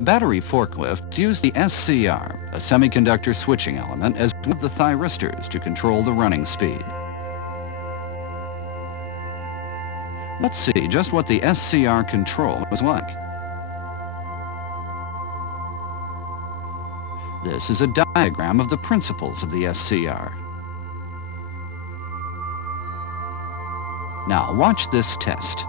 Battery forklifts use the SCR, a semiconductor switching element, as one of the thyristors to control the running speed. Let's see just what the SCR control is like. This is a diagram of the principles of the SCR. Now watch this test.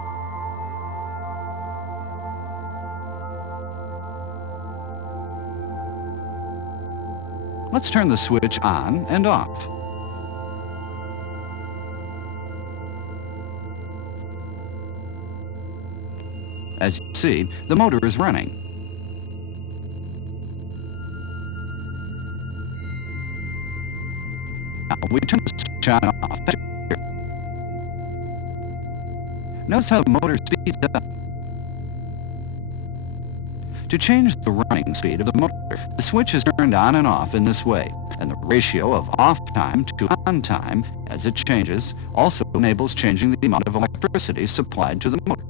Let's turn the switch on and off. As you see, the motor is running. Now we turn the switch on and off. Notice how the motor speeds up. To change the running speed of the motor, the switch is turned on and off in this way, and the ratio of off time to on time as it changes also enables changing the amount of electricity supplied to the motor.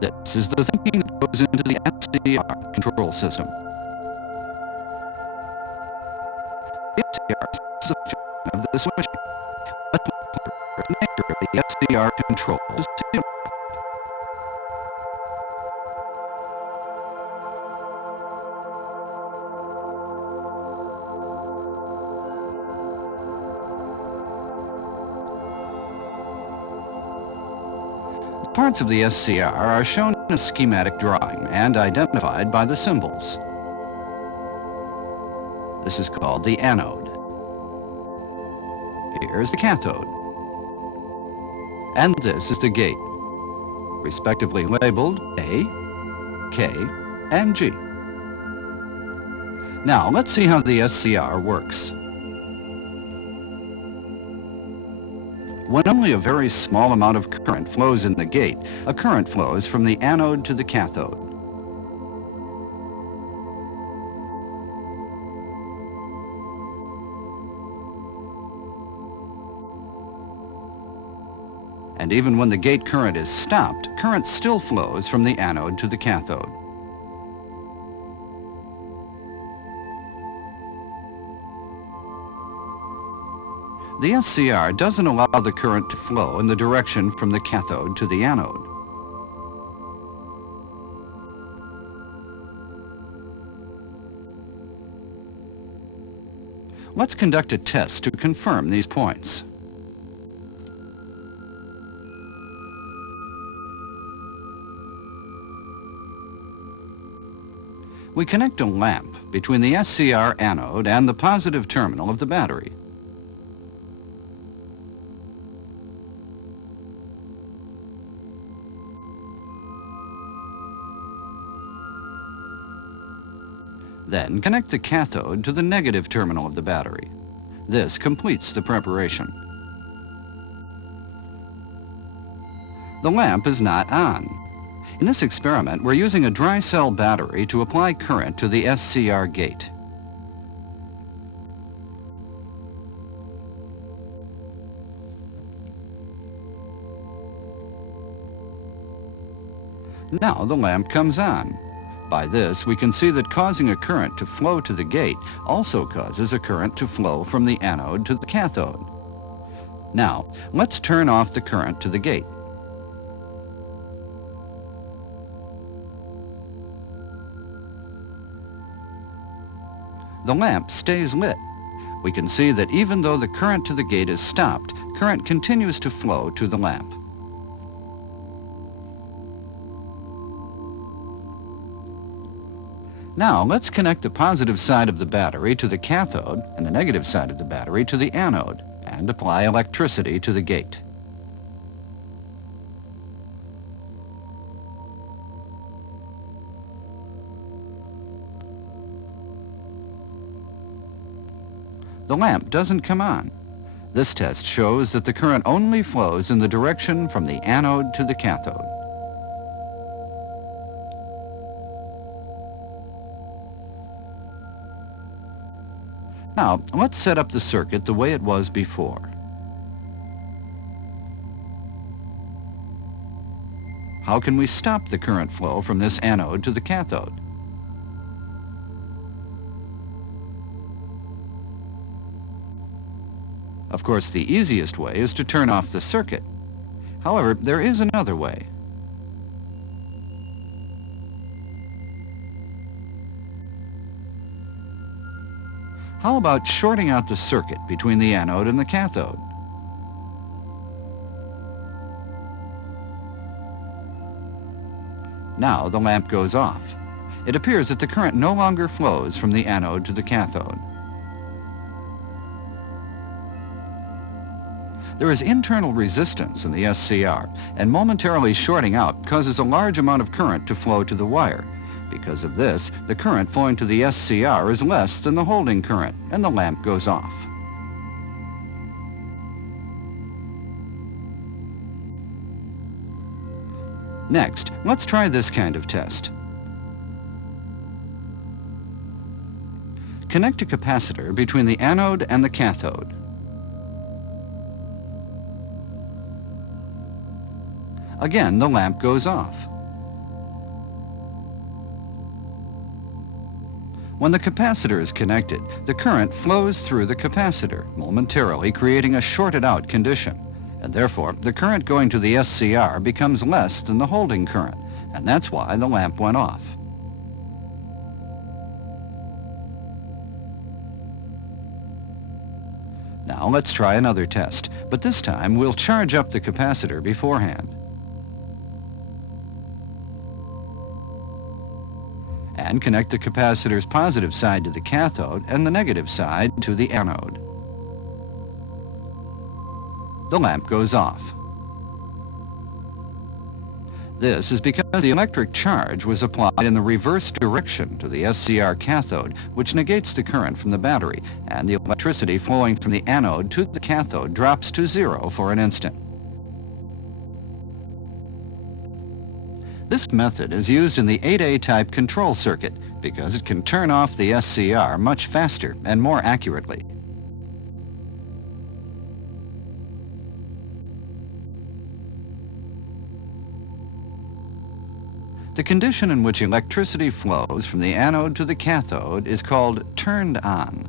This is the thinking that goes into the SCR control system. The SCR is the function of the switch. Let's look at the nature of the SCR control system. Parts of the SCR are shown in a schematic drawing and identified by the symbols. This is called the anode. Here's the cathode. And this is the gate, respectively labeled A, K, and G. Now let's see how the SCR works. When only a very small amount of current flows in the gate, a current flows from the anode to the cathode. And even when the gate current is stopped, current still flows from the anode to the cathode. The SCR doesn't allow the current to flow in the direction from the cathode to the anode. Let's conduct a test to confirm these points. We connect a lamp between the SCR anode and the positive terminal of the battery. Then connect the cathode to the negative terminal of the battery. This completes the preparation. The lamp is not on. In this experiment, we're using a dry cell battery to apply current to the SCR gate. Now the lamp comes on. By this, we can see that causing a current to flow to the gate also causes a current to flow from the anode to the cathode. Now, let's turn off the current to the gate. The lamp stays lit. We can see that even though the current to the gate is stopped, current continues to flow to the lamp. Now, let's connect the positive side of the battery to the cathode and the negative side of the battery to the anode and apply electricity to the gate. The lamp doesn't come on. This test shows that the current only flows in the direction from the anode to the cathode. Now, let's set up the circuit the way it was before. how can we stop the current flow from this anode to the cathode? Of course, the easiest way is to turn off the circuit. However, there is another way. How about shorting out the circuit between the anode and the cathode? Now the lamp goes off. It appears that the current no longer flows from the anode to the cathode. There is internal resistance in the SCR, and momentarily shorting out causes a large amount of current to flow to the wire. Because of this, the current flowing to the SCR is less than the holding current, and the lamp goes off. Next, let's try this kind of test. Connect a capacitor between the anode and the cathode. Again, the lamp goes off. When the capacitor is connected, the current flows through the capacitor, momentarily creating a shorted out condition, and therefore the current going to the SCR becomes less than the holding current, and that's why the lamp went off. Now let's try another test, but this time we'll charge up the capacitor beforehand. And connect the capacitor's positive side to the cathode and the negative side to the anode. The lamp goes off. This is because the electric charge was applied in the reverse direction to the SCR cathode, which negates the current from the battery, and the electricity flowing from the anode to the cathode drops to zero for an instant. This method is used in the 8A type control circuit because it can turn off the SCR much faster and more accurately. The condition in which electricity flows from the anode to the cathode is called turned on.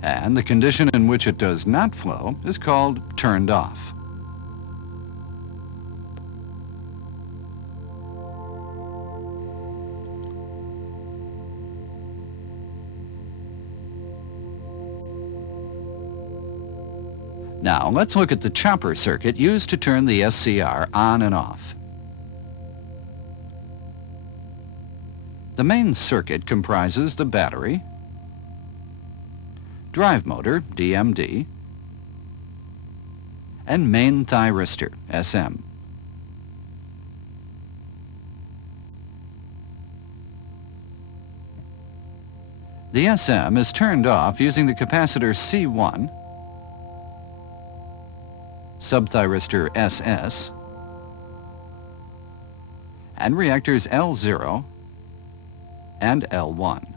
And the condition in which it does not flow is called turned off. Now let's look at the chopper circuit used to turn the SCR on and off. The main circuit comprises the battery, drive motor, DMD, and main thyristor, SM. The SM is turned off using the capacitor C1, subthyristor SS, and reactors L0 and L1.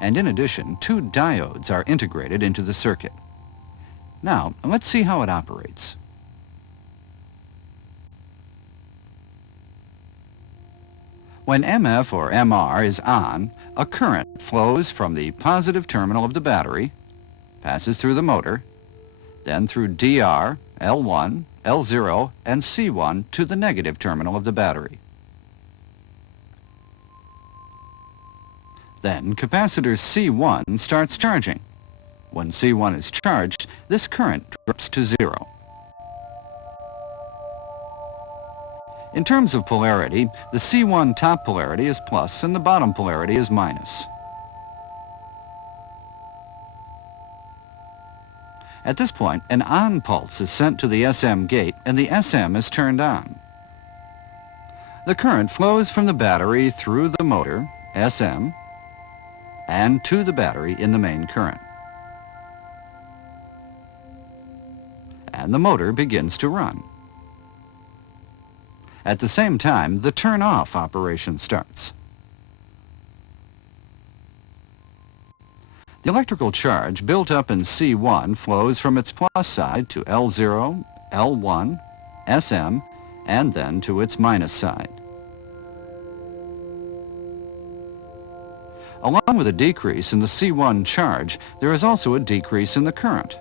And in addition, 2 diodes are integrated into the circuit. Now, let's see how it operates. When MF or MR is on, a current flows from the positive terminal of the battery, passes through the motor, then through DR, L1, L0, and C1 to the negative terminal of the battery. Then capacitor C1 starts charging. When C1 is charged, this current drops to zero. In terms of polarity, the C1 top polarity is plus and the bottom polarity is minus. At this point, an on pulse is sent to the SM gate and the SM is turned on. The current flows from the battery through the motor, SM, and to the battery in the main current. And the motor begins to run. At the same time, the turn-off operation starts. The electrical charge built up in C1 flows from its plus side to L0, L1, SM, and then to its minus side. Along with a decrease in the C1 charge, there is also a decrease in the current.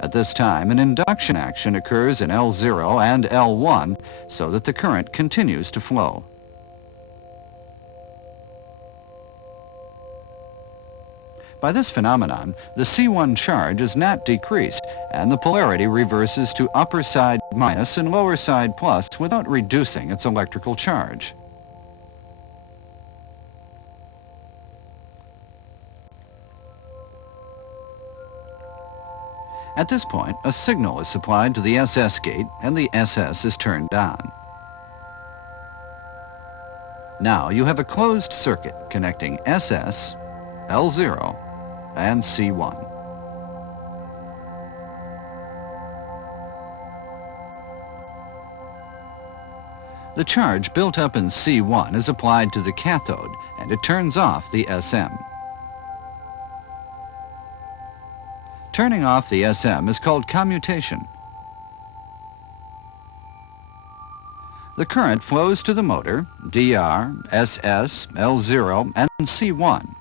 At this time, an induction action occurs in L0 and L1 so that the current continues to flow. By this phenomenon, the C1 charge is not decreased, and the polarity reverses to upper side minus and lower side plus without reducing its electrical charge. At this point, a signal is supplied to the SS gate and the SS is turned on. Now you have a closed circuit connecting SS, L0, and C1. The charge built up in C1 is applied to the cathode and it turns off the SM. Turning off the SM is called commutation. The current flows to the motor, DR, SS, L0, and C1,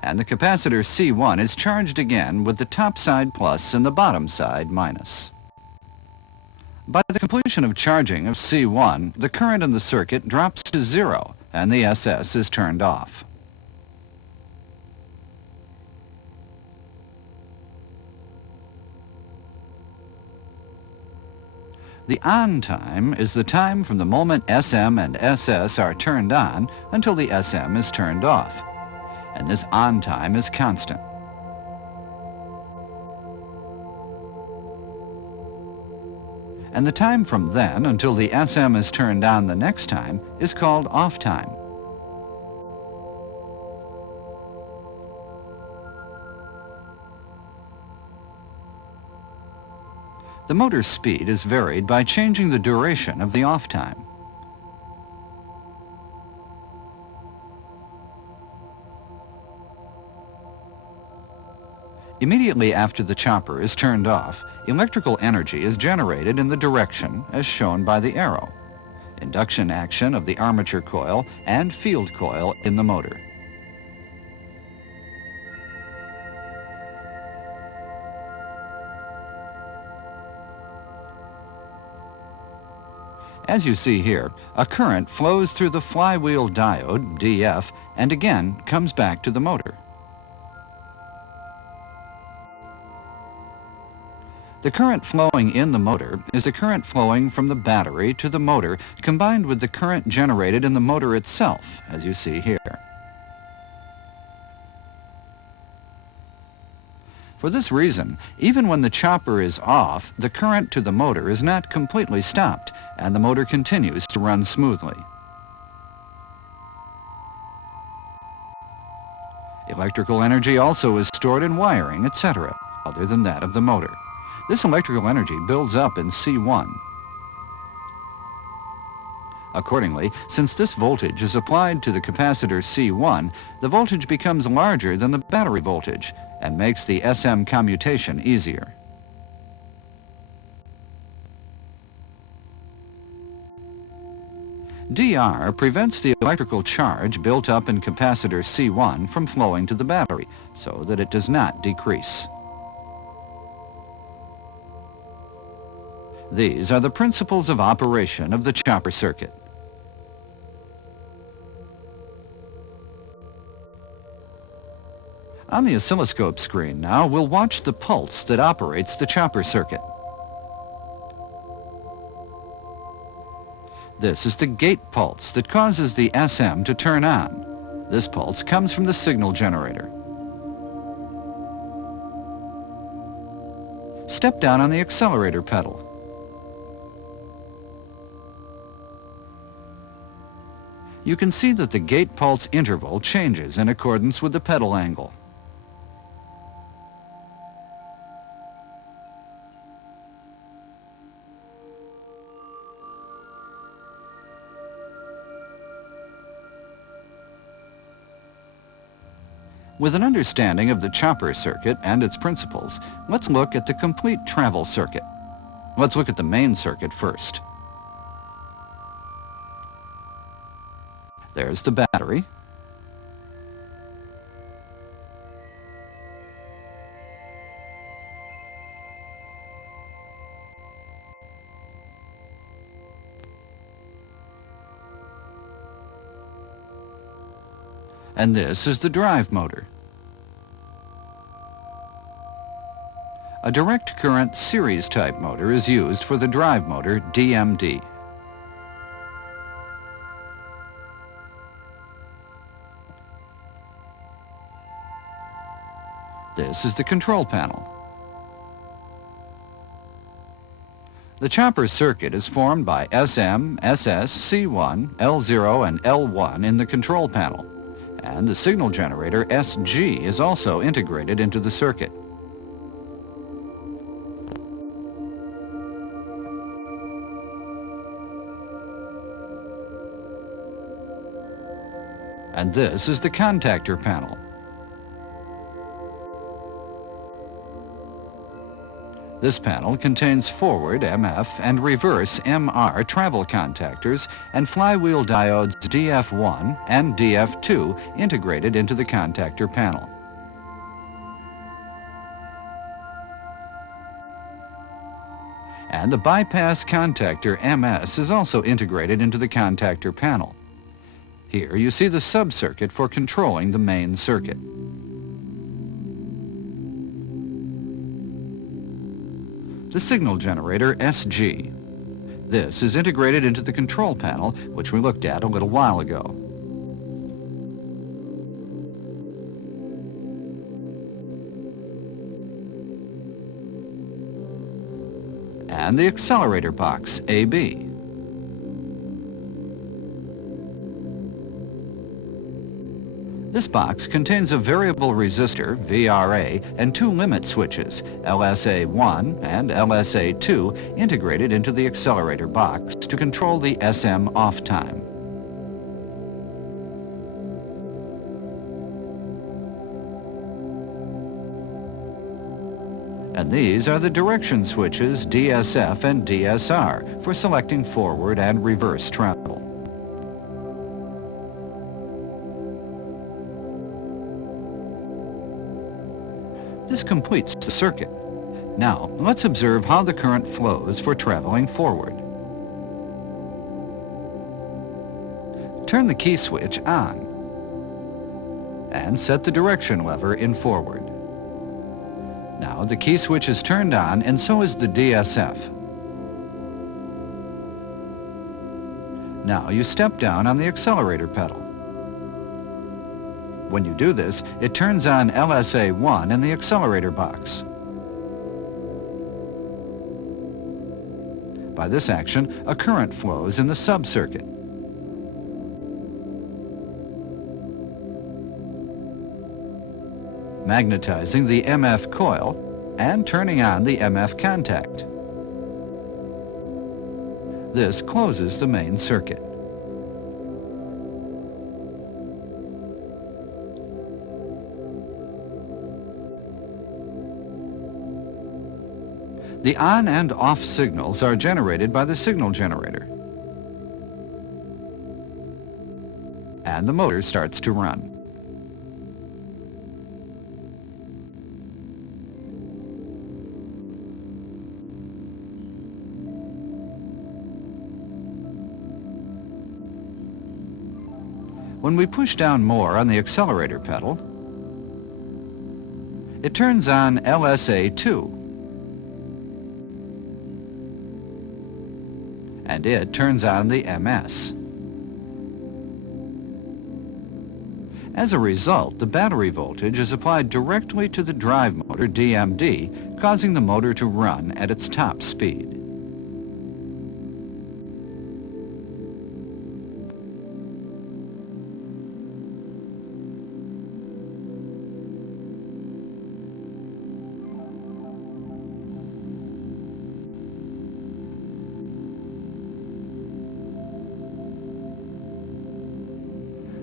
and the capacitor C1 is charged again with the top side plus and the bottom side minus. By the completion of charging of C1, the current in the circuit drops to 0 and the SS is turned off. The on time is the time from the moment SM and SS are turned on until the SM is turned off, and this on time is constant. And the time from then until the SM is turned on the next time is called off time. The motor's speed is varied by changing the duration of the off time. Immediately after the chopper is turned off, electrical energy is generated in the direction as shown by the arrow, induction action of the armature coil and field coil in the motor. As you see here, a current flows through the flywheel diode, DF, and again comes back to the motor. The current flowing in the motor is the current flowing from the battery to the motor combined with the current generated in the motor itself, as you see here. For this reason, even when the chopper is off, the current to the motor is not completely stopped, and the motor continues to run smoothly. Electrical energy also is stored in wiring, etc., other than that of the motor. This electrical energy builds up in C1. Accordingly, since this voltage is applied to the capacitor C1, the voltage becomes larger than the battery voltage and makes the SM commutation easier. DR prevents the electrical charge built up in capacitor C1 from flowing to the battery so that it does not decrease. These are the principles of operation of the chopper circuit. On the oscilloscope screen now, we'll watch the pulse that operates the chopper circuit. This is the gate pulse that causes the SM to turn on. This pulse comes from the signal generator. Step down on the accelerator pedal. You can see that the gate pulse interval changes in accordance with the pedal angle. With an understanding of the chopper circuit and its principles, let's look at the complete travel circuit. Let's look at the main circuit first. There's the battery. And this is the drive motor. A direct current series type motor is used for the drive motor DMD. This is the control panel. The chopper circuit is formed by SM, SS, C1, L0, and L1 in the control panel, and the signal generator SG is also integrated into the circuit. And this is the contactor panel. This panel contains forward MF and reverse MR travel contactors and flywheel diodes DF1 and DF2 integrated into the contactor panel. And the bypass contactor MS is also integrated into the contactor panel. Here you see the sub-circuit for controlling the main circuit. The signal generator SG. This is integrated into the control panel, which we looked at a little while ago. And the accelerator box, AB. This box contains a variable resistor, VRA, and two limit switches, LSA1 and LSA2, integrated into the accelerator box to control the SM off time. And these are the direction switches, DSF and DSR, for selecting forward and reverse travel. This completes the circuit. Now, let's observe how the current flows for traveling forward. Turn the key switch on and set the direction lever in forward. Now the key switch is turned on and so is the DSF. Now you step down on the accelerator pedal. When you do this, it turns on LSA1 in the accelerator box. By this action, a current flows in the sub-circuit. Magnetizing the MF coil and turning on the MF contact. This closes the main circuit. The on and off signals are generated by the signal generator. And the motor starts to run. When we push down more on the accelerator pedal, it turns on LSA2. And it turns on the MS. As a result, the battery voltage is applied directly to the drive motor DMD, causing the motor to run at its top speed.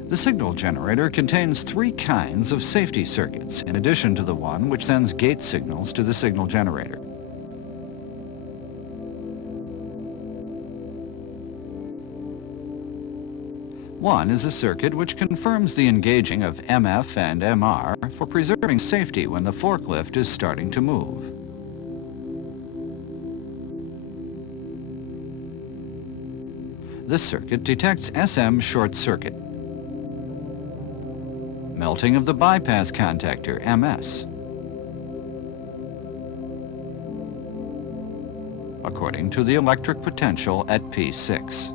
The The signal generator contains three kinds of safety circuits, in addition to the one which sends gate signals to the signal generator. One is a circuit which confirms the engaging of MF and MR for preserving safety when the forklift is starting to move. This circuit detects SM short circuit, melting of the bypass contactor, MS, according to the electric potential at P6.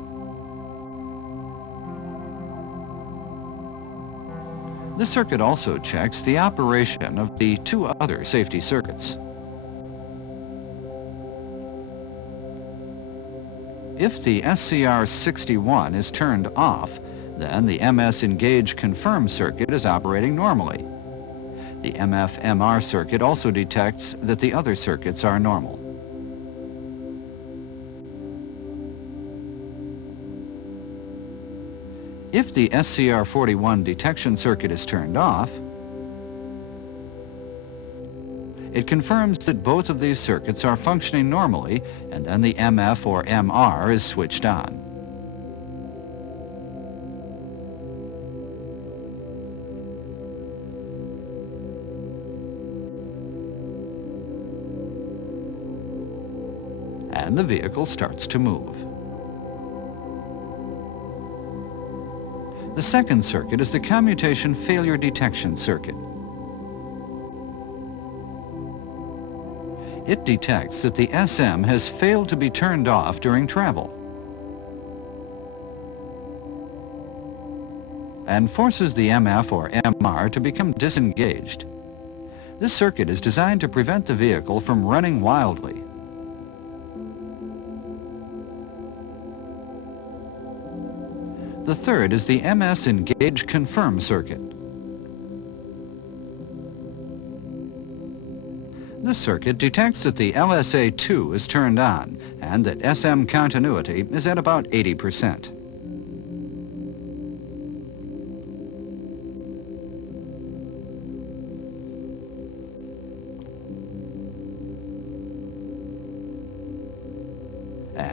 This circuit also checks the operation of the two other safety circuits. If the SCR61 is turned off, then the MS Engage Confirm circuit is operating normally. The MF-MR circuit also detects that the other circuits are normal. If the SCR41 detection circuit is turned off, it confirms that both of these circuits are functioning normally, and then the MF or MR is switched on. And the vehicle starts to move. The second circuit is the commutation failure detection circuit. It detects that the SM has failed to be turned off during travel and forces the MF or MR to become disengaged. This circuit is designed to prevent the vehicle from running wildly. The third is the MS Engage Confirm circuit. This circuit detects that the LSA2 is turned on and that SM continuity is at about 80%.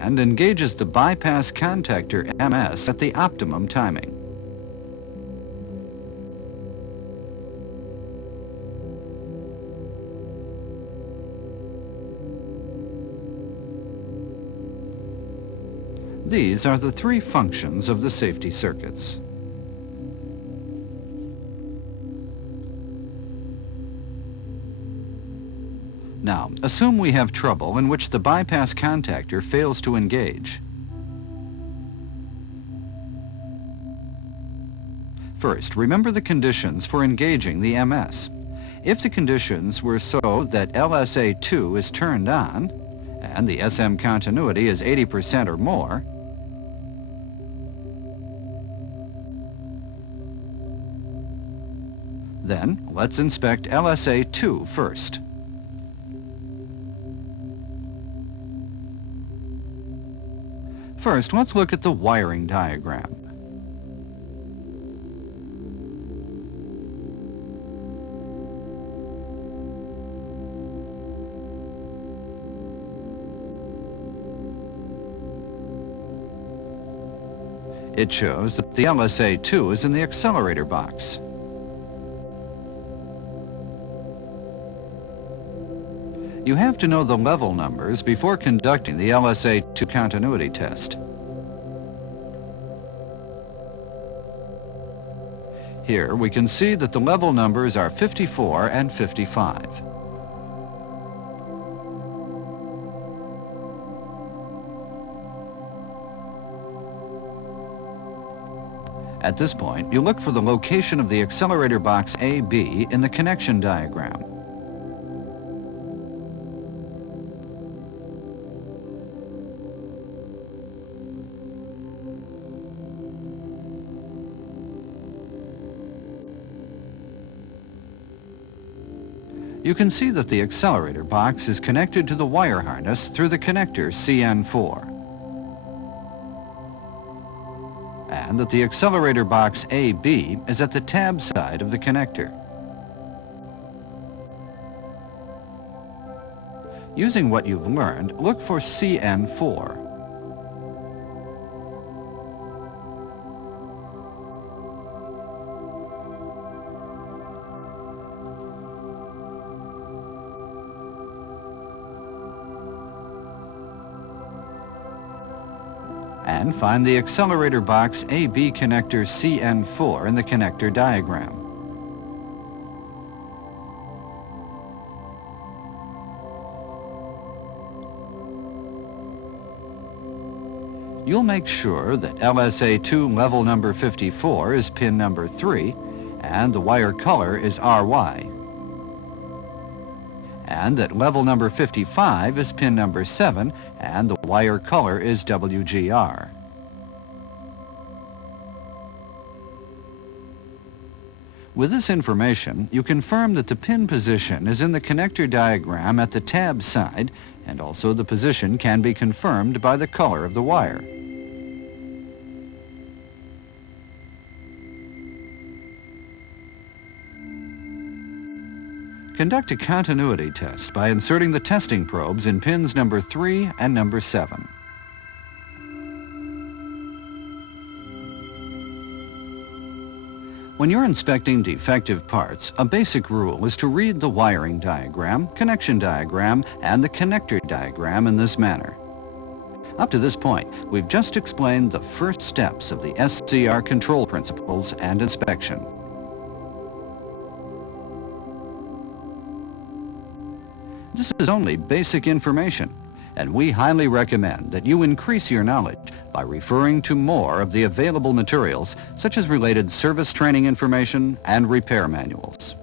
And engages the bypass contactor MS at the optimum timing. These are the three functions of the safety circuits. Now, assume we have trouble in which the bypass contactor fails to engage. First, remember the conditions for engaging the MS. If the conditions were so that LSA2 is turned on and the SM continuity is 80% or more, then let's inspect LSA2 first. First, let's look at the wiring diagram. It shows that the LSA2 is in the accelerator box. You have to know the level numbers before conducting the LSA2 continuity test. Here we can see that the level numbers are 54 and 55. At this point, you look for the location of the accelerator box AB in the connection diagram. You can see that the accelerator box is connected to the wire harness through the connector CN4. understand that the accelerator box AB is at the tab side of the connector. Using what you've learned, look for CN4. And find the accelerator box AB connector CN4 in the connector diagram. You'll make sure that LSA2 level number 54 is pin number 3 and the wire color is RY, and that level number 55 is pin number 7 and the wire color is WGR. With this information, you confirm that the pin position is in the connector diagram at the tab side, and also the position can be confirmed by the color of the wire. Conduct a continuity test by inserting the testing probes in pins number 3 and number 7. When you're inspecting defective parts, a basic rule is to read the wiring diagram, connection diagram, and the connector diagram in this manner. Up to this point, we've just explained the first steps of the SCR control principles and inspection. This is only basic information, and we highly recommend that you increase your knowledge by referring to more of the available materials, such as related service training information and repair manuals.